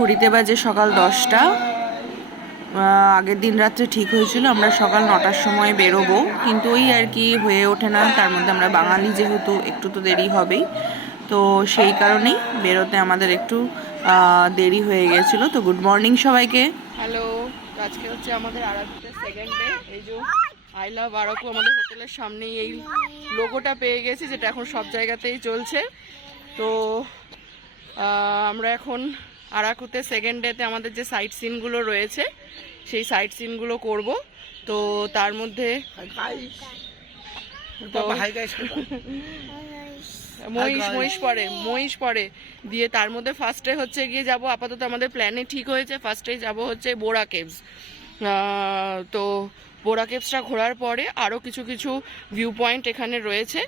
ঘড়িতে বাজে সকাল দশটা। আগের দিন রাত্রে ঠিক হয়েছিল, আমরা সকাল নটার সময় বেরোবো। কিন্তু ওই আর কি হয়ে ওঠে না, তার মধ্যে আমরা বাঙালি যেহেতু, একটু তো দেরি হবেই। তো সেই কারণেই বেরোতে আমাদের একটু দেরি হয়ে গেছিল। তো গুড মর্নিং সবাইকে। হ্যালো আজকে হচ্ছে আমাদের সেকেন্ড এই আই লাভ আরাকু আমাদের হোটেলের সামনেই এই লোগোটা পেয়ে গেছি, যেটা এখন সব জায়গাতেই চলছে। তো আমরা এখন আরাকুতে সেকেন্ড ডেতে আমাদের যে সাইট সিনগুলো রয়েছে সেই সাইট সিনগুলো করব। তো তার মধ্যে তো মহিষ মহিষ পরে মহিষ পরে দিয়ে তার মধ্যে ফার্স্টে হচ্ছে গিয়ে যাব আপাতত আমাদের প্ল্যানে ঠিক হয়েছে। ফার্স্টে যাব হচ্ছে বোরা কেভস তো বোরা কেভসটা ঘোরার পরে আরও কিছু কিছু ভিউ পয়েন্ট এখানে রয়েছে।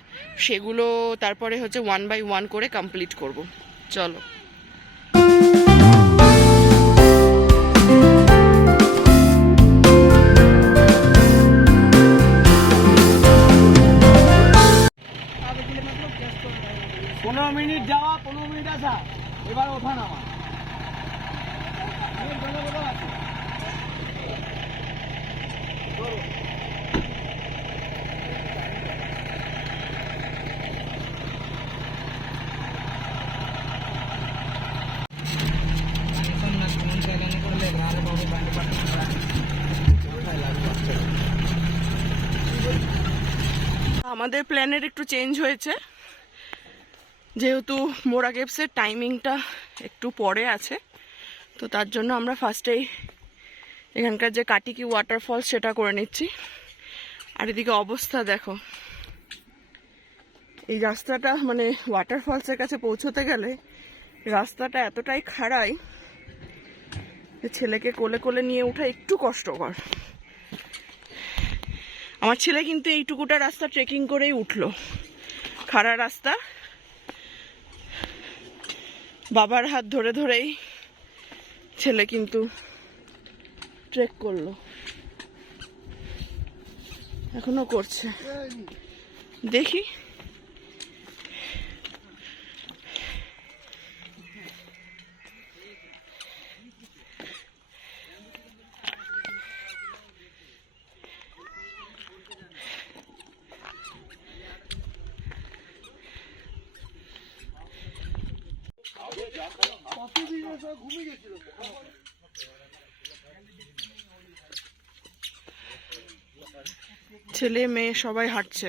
সেগুলো তারপরে হচ্ছে ওয়ান বাই ওয়ান করে কমপ্লিট করব। চলো। আমাদের প্ল্যানের একটু চেঞ্জ হয়েছে। যেহেতু মোরা গেপসের টাইমিংটা একটু পরে আছে, তো তার জন্য আমরা ফার্স্টেই এখানকার যে কাটিকি ওয়াটারফল সেটা করে নিচ্ছি। আর এদিকে অবস্থা দেখো। এই রাস্তাটা মানে ওয়াটারফলসের কাছে পৌঁছতে গেলে রাস্তাটা এতটাই খাড়াই ছেলেকে কোলে কোলে নিয়ে ওঠা একটু কষ্টকর। আমার ছেলে কিন্তু এইটুকুটা রাস্তা ট্রেকিং করেই উঠল। খাড়া রাস্তা। বাবার হাত ধরে ধরেই ছেলে কিন্তু ট্রেক করল। এখনও করছে। দেখি। ছেলে মেয়ে সবাই হাঁটছে।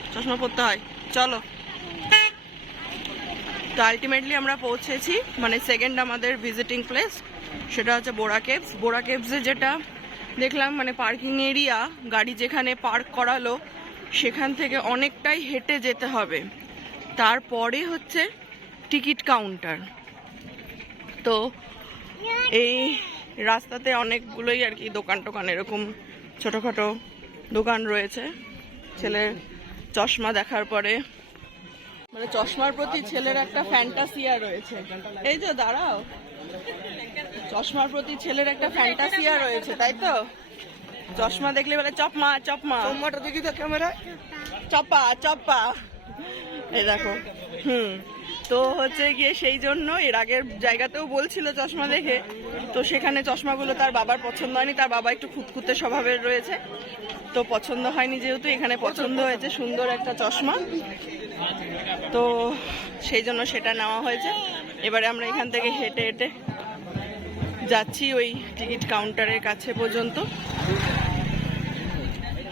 চশমা পড়তে হয়। চলো। তো আলটিমেটলি আমরা পৌঁছেছি মানে সেকেন্ড আমাদের ভিজিটিং প্লেস সেটা হচ্ছে বোরা কেভস বোরা কেভসে যেটা দেখলাম মানে পার্কিং এরিয়া গাড়ি যেখানে পার্ক করালো, সেখান থেকে অনেকটাই হেঁটে যেতে হবে। তারপরে হচ্ছে টিকিট কাউন্টার তো এই রাস্তাতে অনেকগুলোই আর কি দোকান টোকান এরকম ছোটোখাটো দোকান রয়েছে। ছেলের চশমা দেখার পরে। মানে চশমার প্রতি ছেলের একটা ফ্যান্টাসিয়া রয়েছে। এই যে দাঁড়াও। চশমার প্রতি ছেলের একটা ফ্যান্টাসিয়া রয়েছে তাই তো? চশমা দেখলে বলে চপমা চপমা। চপমাটা দেখি তো ক্যামেরা চপা চপা। এই দেখো হুম। তো হচ্ছে গিয়ে সেই জন্য এর আগের জায়গাতেও বলছিল চশমা দেখে। তো সেখানে চশমাগুলো তার বাবার পছন্দ হয়নি, তার বাবা একটু খুঁতখুঁতে স্বভাবের রয়েছে। তো পছন্দ হয়নি যেহেতু এখানে পছন্দ হয়েছে সুন্দর একটা চশমা। তো সেই জন্য সেটা নেওয়া হয়েছে। এবারে আমরা এখান থেকে হেঁটে হেঁটে যাচ্ছি ওই টিকিট কাউন্টারের কাছে পর্যন্ত।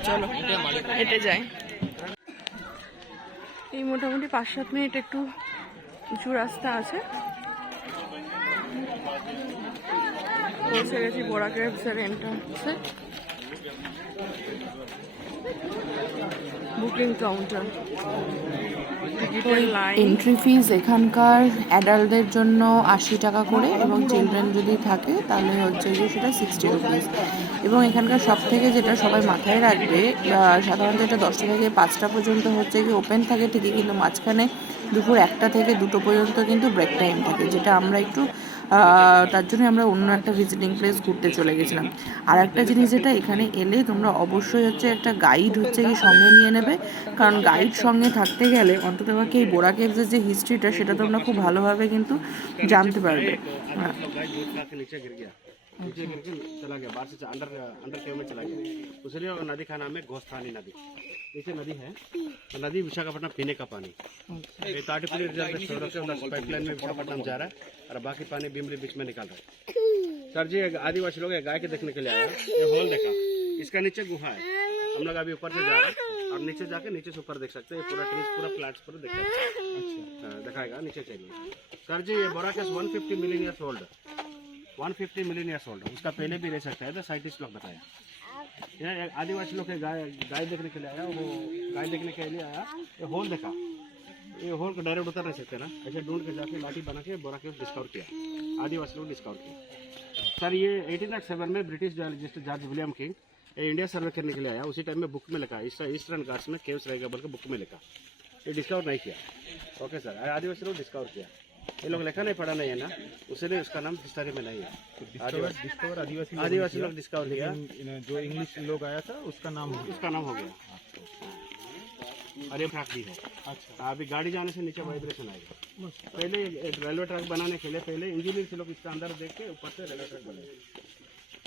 চলো, হেঁটে যাই। এই মোটামুটি পাঁচ সাত মিনিট একটু উঁচু রাস্তা আছে। পৌঁছে গেছি বোরা ক্যাবসের এন্ট্রান্সে বুকিং কাউন্টার এন্ট্রি ফিস এখানকার অ্যাডাল্টদের জন্য আশি টাকা করে এবং চিলড্রেন যদি থাকে তাহলে হচ্ছে গিয়ে সেটা সিক্সটি রুপিস এবং এখানকার সব থেকে যেটা সবাই মাথায় রাখবে সাধারণত এটা দশটা থেকে পাঁচটা পর্যন্ত হচ্ছে কি ওপেন থাকে ঠিকই কিন্তু মাঝখানে দুপুর একটা থেকে দুটো পর্যন্ত কিন্তু ব্রেক টাইম থাকে, যেটা আমরা একটু তার জন্য আমরা অন্য একটা ভিজিটিং প্লেস ঘুরতে চলে গেছিলাম। আর একটা জিনিস যেটা, এখানে এলে তোমরা অবশ্যই হচ্ছে একটা গাইড হচ্ছে কি সঙ্গে নিয়ে নেবে। কারণ গাইড সঙ্গে থাকতে গেলে অন্তত পক্ষে এই বোরা কেভসের যে হিস্ট্রিটা সেটা তোমরা খুব ভালোভাবে কিন্তু জানতে পারবে। হ্যাঁ गाइड दूध खा के नीचे गिर गया नीचे गिर के चला गया बाहर से अंडर अंडर केव में चला गया। इसलिए वो नदी का नाम है घोस्थानी नदी। नीचे नदी है तो नदी विशाखापट्टनम पीने का पानी। ये ताटीपुरी रिज़र्व के पाइपलाइन में विशाखापट्टनम जा रहा है और बाकी पानी बिमली बीच में निकाल रहा है। सर जी आदिवासी लोग गाय के देखने के लिए आया ये होल देखा। इसका नीचे गुहा है। हम लोग अभी ऊपर से जा रहे हैं और नीचे जाके नीचे से ऊपर देख सकते हैं। पूरा ट्रीज पूरा प्लाट्स पूरा देख सकते हैं। हाँ, दिखाएगा नीचे चलिए सर जी ये Borra caves 150 million years old 150 million years old उसका पहले भी रह सकता है तो साइंटिस्ट लोग बताया आदिवासी लोग गाय गाय देखने के लिए आया, वो गाय देखने के लिए आया। ये होल देखा। ये होल को डायरेक्ट उतर नहीं सकते ना। ऐसे ढूंढ के जाके लाठी बना के बोरा के डिस्कवर किया। आदिवासी लोग डिस्कवर किया सर, ये एटीन में British geologist George William King India survey करने के लिए आया। उसी टाइम में बुक में लिखा। ईस्टर्न घाट्स में केव्स रहेगा बोल के बुक में लिखा। ये डिस्कवर नहीं किया। ओके सर आदिवासी लोग डिस्कवर किया। ये लोग लिखा नहीं पढ़ा नहीं है ना? उसीलिए उसका नाम हिस्टोरी में नहीं है। आदिवासी आदिवासी आदिवासी लोग डिस्कवर किया जो इंग्लिश लोग आया था उसका नाम उसका नाम हो गया। और ये ट्रक भी है। अच्छा। अभी गाड़ी जाने से नीचे वाइब्रेशन आएगा। पहले एक रेलवे ट्रैक बनाने के लिए पहले इंजीनियर से लोग इसका अंदर देख के ऊपर से रेलवे ट्रैक बनाए।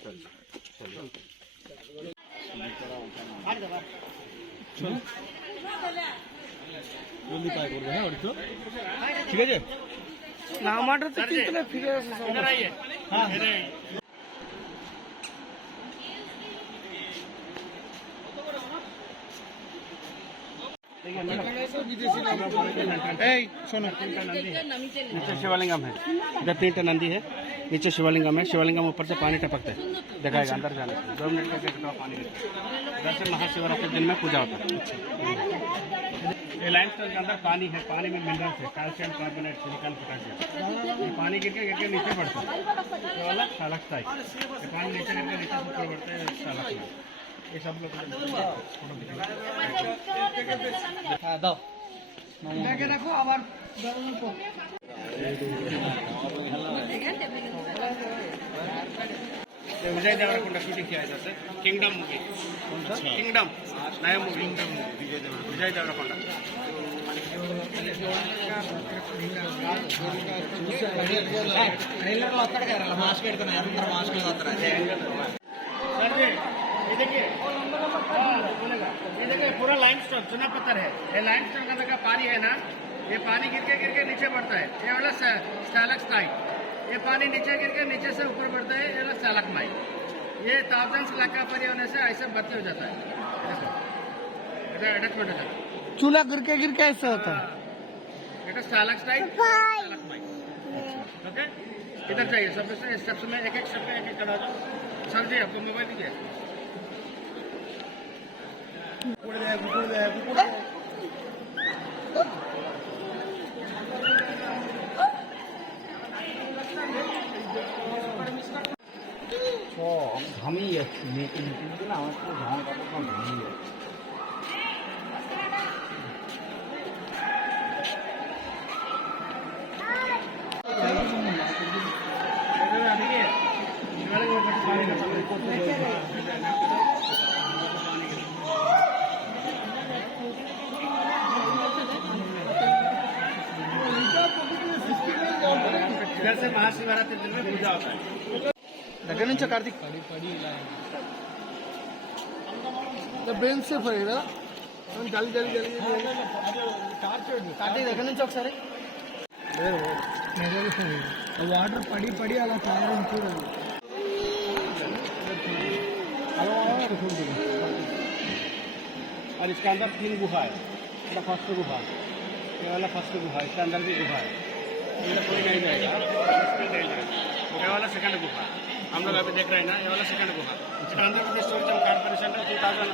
चलिए चलिए तो हाँ। नीचे शिवलिंगम है। इधर तीन टन नंदी है। नीचे शिवलिंगम है। शिवलिंगम ऊपर से पानी टपकता है। दिखाएगा अंदर जाने दो मिनट का पानी दर्शन महाशिवरात्रि दिन में पूजा होता है। ये लाइमस्टोन के अंदर पानी है पानी में मिनरल्स है कैल्शियम कार्बोनेट सिलिकॉन पोटासियम पानी गिर के नीचे पड़ता है। तो अलग सलगता है ये पानी नीचे गिर के नीचे ऊपर पड़ता है सलगता ये सब लोग हाँ दो रखो आवाज़ विजय देवरकोंडा शूटिंग किया है इधर से किंगडम मूवी किंगडम नया मूवी विजय देवरकोंडा ట్రైలర్ లో వస్తాడు కదా మాస్క్ పెట్టుకుని అందరూ మాస్క్ వస్తారు सर जी ये देखिए हाँ, बोलेगा। ये देखिए पूरा लाइमस्टोन चुना पत्थर है ये लाइमस्टोन का का पानी है ना ये पानी गिर के गिर के नीचे बढ़ता है ये वाला स्टैलक्साइट ये पानी नीचे गिर के नीचे से ऊपर बढ़ता है ये वाला स्टैलक्माइट ये थाउजेंड्स लाखा परी होने से ऐसे भर्ती हो जाता है। अटैचमेंट हो जाता है चूल्हा गिर के गिर के ऐसे होता है। It is stalactite, stalagmite. Okay? इधर चाहिए सबसे स्टेप्स में एक एक स्टेप में एक एक जाओ सर जी आपको मोबाइल दीजिए ঘামিয়ে যাচ্ছি মেয়েকে নিতে নিতে না আমার পুরো জামা কাপড় সব ঘামিয়ে যাচ্ছে इधर से महाशिवरात्रि दिन में पूजा होता है దగ్గర నుంచో కార్తీక్ బ్రెయిన్ సేఫ్ అయ్యి కదా జల్ది జల్ది జల్ది కార్తీక్ దగ్గర నుంచి ఒకసారి వాటర్ పడి పడి అలా కావడం చూడండి और इसके अंदर तीन गुफा है ये फर्स्ट गुफा ये वाला फर्स्ट गुफा इसके अंदर भी गुफा है इधर कोई नहीं जाएगा इसमें नहीं जाएगा। ये वाला सेकंड गुफा हम लोग अभी देख रहे हैं ना ये वाला सेकंड गुफा आंध्र प्रदेश टूरिज़्म कॉर्पोरेशन ने two thousand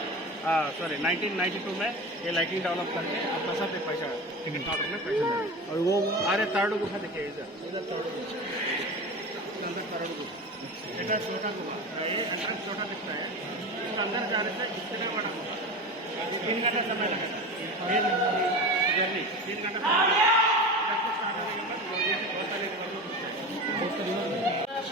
sorry nineteen ninety two में ये लाइटिंग डेवलप करके अपना सब ये पैसा टिकट काउंटर में पैसे और वो अरे थर्ड गुफा देखिए इधर। इधर थर्ड गुफा अंदर थर्ड गुफा इधर छोटा गुफा ये एंट्रेंस छोटा दिखता है। इसके अंदर जाने से लिए बड़ा गुफा तीन घंटा समय लगेगा। जर्नी तीन घंटा।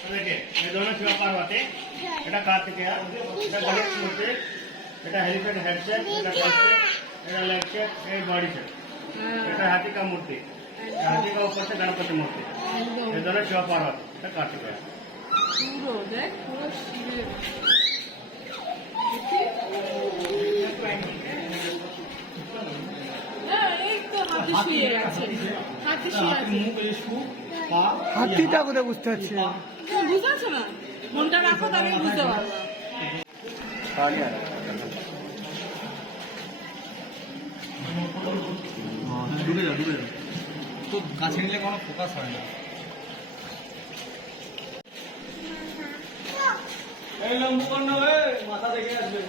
देखिए ये दोनों शिव पार्वती बेटा कार्तिकेय बेटा गणेश मूर्ति बेटा हेलीपेड हेड शेप बेटा कॉन्सेप्ट बेटा लेग शेप ये बॉडी शेप बेटा हाथी का मूर्ति हाथी का ऊपर से गणपति मूर्ति ये दोनों शिव पार्वती बेटा कार्तिकेय পুরো দেখ পুরো শিবের হাতে শুয়ে আছে হাতে শুয়ে আছে হাতিটা কোথায় বুঝতে পারছি। না বুঝতে না মনটা রাখো তবে বুঝতে পারব ডুবে ডুবে যাও তো কাছে নিলে কোনো ফোকাস হয়। না এই লম্বু কন্যা মাথা দেখে আসবে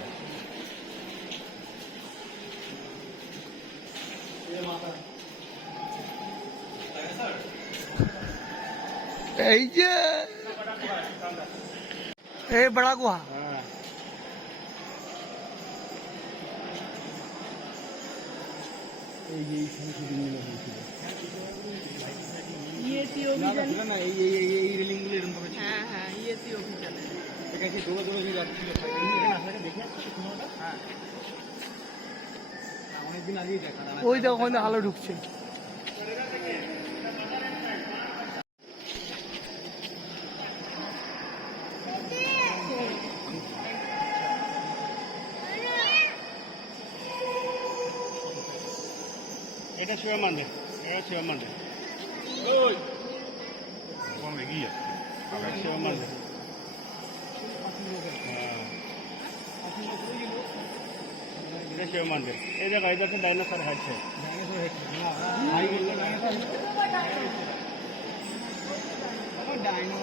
কোনোটা হ্যাঁ অনেকদিন আগেই দেখা ওই দেখো আলো ঢুকছে। এটা শিব মন্দির এটা শিব মন্দির ওই কমে গিয়া এটা শিব মন্দির এটা শিব মন্দির এই জায়গা এটা ডাইনোসর হেড আছে ডাইনোসর হেড না হাই বললে ডাইনোসর ডাইনো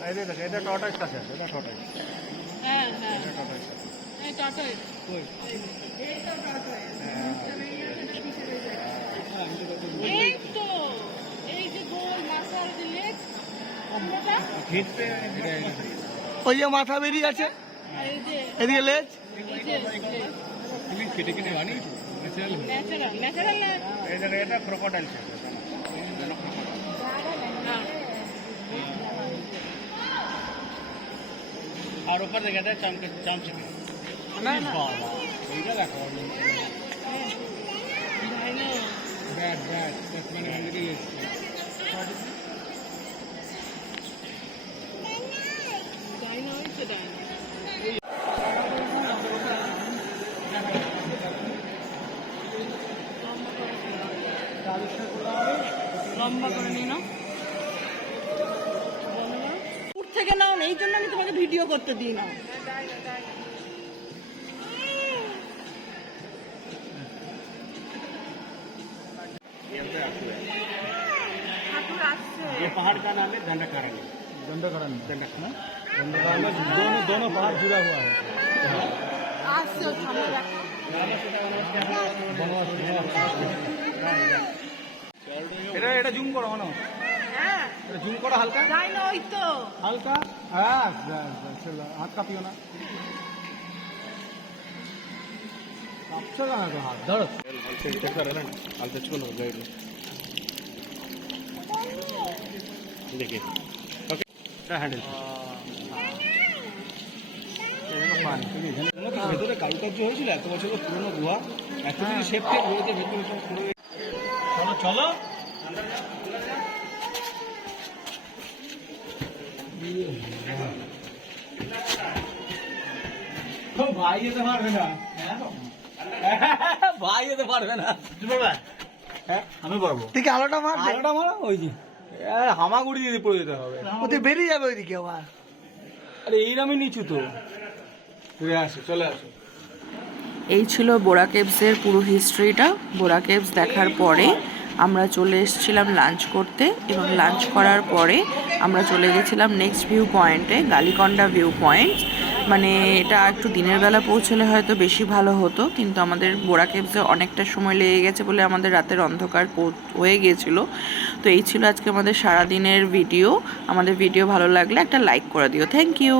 এটা এটা এটা টটা আছে এটা টটা হ্যাঁ হ্যাঁ এটা টটা আছে এই টাটাই এই তো এই যে গোল মাথার যে লেগ ভিত पे ওই যে মাথা বেরিয়ে আছে এই যে এদিকে লেজ এই যে কেটে কেটে বানিয়েছি ন্যাচারাল ন্যাচারাল না এই জায়গা এটা ক্রোকোডাইল আছে হ্যাঁ আর ऊपर देखा था चाम चामचिकी এইটা দেখো ডাইনো ব্যাট ব্যাট লম্বা করে নিয়ে নাও থেকে নাও না, এই জন্য আমি তোমাকে ভিডিও করতে দিই না। दंडकारण्य। दंडकारण्य। दंडकारण्य। दंडकारण्य दोनों दोनों पार्ट जुड़ा हुआ है। এটা এটা জুম করো না হ্যাঁ জুম করো হালকা। যাই না ওই হালকা হ্যাঁ, হাত কাঁপিও না। কাঁপছো না হাত ধরো। হালকা চেক করো না হালকা চুলো গাইড देखिए ओके হ্যান্ডেল ভেতরে কারুকার্য হয়েছিল এত বছর পুরনো গুহা এত যদি শেপ টেপ হয়েছে ভেতরে সব পুরো চলো চলো ভাই যেতে পারবে না ভাই যেতে পারবে না হ্যাঁ আমি পারবো দিকে আলোটা মার দে। আলোটা মারা ওই যে এ, হামাগুড়ি দিয়ে পড়ে যেতে হবে। ওতে বেরিয়ে যাবে ওইদিকে আবার? আরে নিচু তো। ঘুরে আসো চলে আসো। এই ছিল বোরা কেভসের পুরো হিস্ট্রিটা বোরা কেভস দেখার পরে আমরা চলে এসেছিলাম লাঞ্চ করতে এবং লাঞ্চ করার পরে আমরা চলে গেছিলাম নেক্সট ভিউ পয়েন্টে গালিকন্ডা ভিউ পয়েন্ট মানে এটা একটু দিনের বেলা পৌঁছলে হয়তো বেশি ভালো হতো, কিন্তু আমাদের বোরা ক্যাবসে অনেকটা সময় লেগে গেছে বলে আমাদের রাতের অন্ধকার হয়ে গিয়েছিল। তো এই ছিল আজকে আমাদের সারাদিনের ভিডিও। আমাদের ভিডিও ভালো লাগলে একটা লাইক করে দিও। Thank you